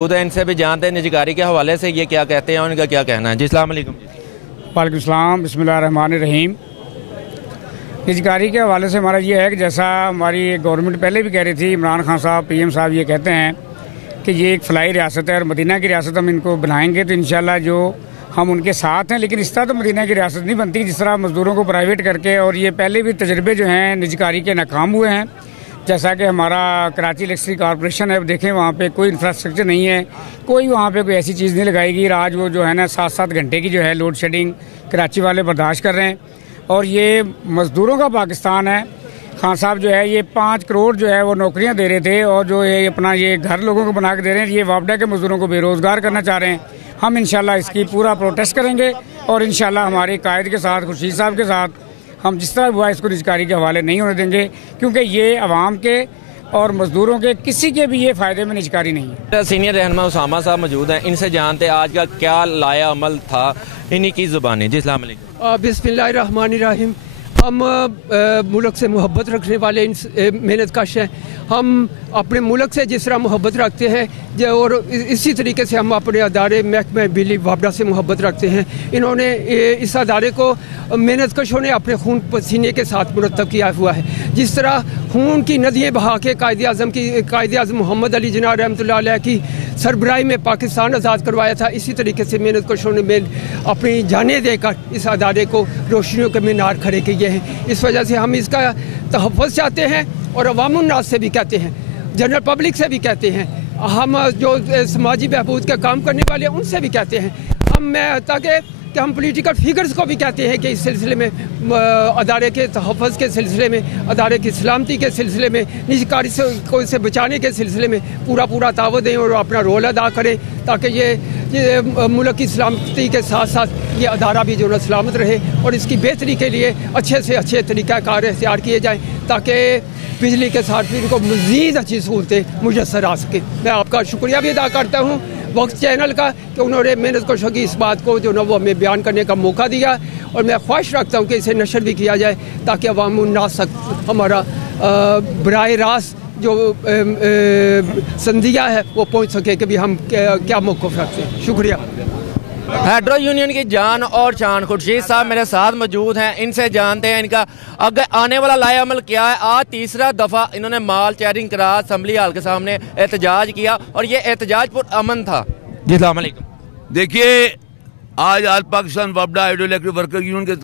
उधर इनसे भी जानते हैं निजकारी के हवाले से ये क्या कहते हैं और इनका क्या कहना है जी। अस्सलाम वालेकुम। वालेकुम सलाम, बिस्मिल्लाहिर्रहमानिर्रहीम। निजकारी के हवाले से हमारा ये है कि जैसा हमारी गवर्नमेंट पहले भी कह रही थी, इमरान खान साहब पीएम साहब ये कहते हैं कि ये एक फलाई रियासत है और मदीना की रियासत हम इनको बनाएंगे तो इंशाल्लाह जो हम उनके साथ हैं। लेकिन इस तरह तो मदीना की रियासत नहीं बनती जिस तरह मज़दूरों को प्राइवेट करके, और ये पहले भी तजर्बे जो हैं निजकारी के नाकाम हुए हैं। जैसा कि हमारा कराची इलेक्ट्रिसिटी कॉर्पोरेशन है, अब देखें वहाँ पे कोई इंफ्रास्ट्रक्चर नहीं है, कोई वहाँ पे कोई ऐसी चीज़ नहीं लगाएगी। आज वो जो है ना 7-7 घंटे की जो है लोड शेडिंग कराची वाले बर्दाश्त कर रहे हैं। और ये मज़दूरों का पाकिस्तान है। खान साहब जो है ये 5 करोड़ जो है वो नौकरियाँ दे रहे थे और जो ये अपना ये घर लोगों को बना के दे रहे हैं। ये वापडा के मज़दूरों को बेरोज़गार करना चाह रहे हैं। हम इंशाल्लाह इसकी पूरा प्रोटेस्ट करेंगे और इंशाल्लाह हमारे कायद के साथ, खुर्शीद साहब के साथ, हम जिस तरह हुआ इसको निजकारी के हवाले नहीं होने देंगे, क्योंकि ये अवाम के और मजदूरों के किसी के भी ये फ़ायदे में निजकारी नहीं है। सीनियर रहनुमा उसामा साहब मौजूद हैं, इनसे जानते हैं आज का क्या लाया अमल था इन्हीं की ज़ुबानी। जी अस्सलाम वालेकुम। बिस्मिल्लाहिर्रहमानिर्रहीम। हम मुल्क से मोहब्बत रखने वाले मेहनत कश हैं। हम अपने मुल्क से जिस तरह मोहब्बत रखते हैं और इसी तरीके से हम अपने अदारे महकमा बिजली वापडा से मोहब्बत रखते हैं। इन्होंने इस अदारे को मेहनत कशों ने अपने खून पसीने के साथ मुरतब किया हुआ है। जिस तरह खून की नदियाँ बहा के कायद आज़म मोहम्मद अली जिन्ना रहमतुल्लाह अलैह की सरबराही में पाकिस्तान आज़ाद करवाया था। इसी तरीके से मेहनत कशों ने अपनी जानें देकर इस अदारे को रोशनियों के मीनार खड़े किए हैं। इस वजह से हम इसका तहफ़्फ़ुज़ चाहते हैं और अवामुन्नास से भी कहते हैं, जनरल पब्लिक से भी कहते हैं, हम जो समाजी बहबूद के काम करने वाले हैं उनसे भी कहते हैं, ताकि हम पॉलिटिकल फिगर्स को भी कहते हैं कि इस सिलसिले में अदारे के तहफ़्फ़ुज़ के सिलसिले में, अदारे की सलामती के सिलसिले में, निजकारी को इसे बचाने के सिलसिले में पूरा तावुन दें और अपना रोल अदा करें, ताकि ये मुल्क की सलामती के साथ साथ ये अदारा भी जो है सलामत रहे और इसकी बेहतरी के लिए अच्छे से अच्छे तरीक़ाकार इख्तियार किए जाएँ, ताकि बिजली के साथ भी इनको मज़ीद अच्छी सहूलतें मुयस्सर आ सकें। मैं आपका शुक्रिया भी अदा करता हूँ वक्त चैनल का कि उन्होंने मेहनत कशों की इस बात को जो ना वो हमें बयान करने का मौका दिया, और मैं ख्वाहिश रखता हूँ कि इसे नशर भी किया जाए ताकि अवामुन्नास तक हमारा बराह रास्त जो संदिया है वो पहुँच सके कि भी हम क्या मौक़िफ़ रखते हैं। शुक्रिया। हेड्रो यूनियन की जान और शान खुर्शीद साहब मेरे साथ मौजूद हैं, इनसे जानते हैं इनका अगर आने वाला लाया अमल क्या है। आज तीसरा दफ़ा इन्होंने माल चेयरिंग करा असम्बली हाल के सामने एहतजाज किया और ये एहतजाज पर अमन था। जी अस्सलाम वालेकुम। देखिए, आज पाकिस्तान वापडा हाइड्रो इलेक्ट्रिक वर्कर यूनियन के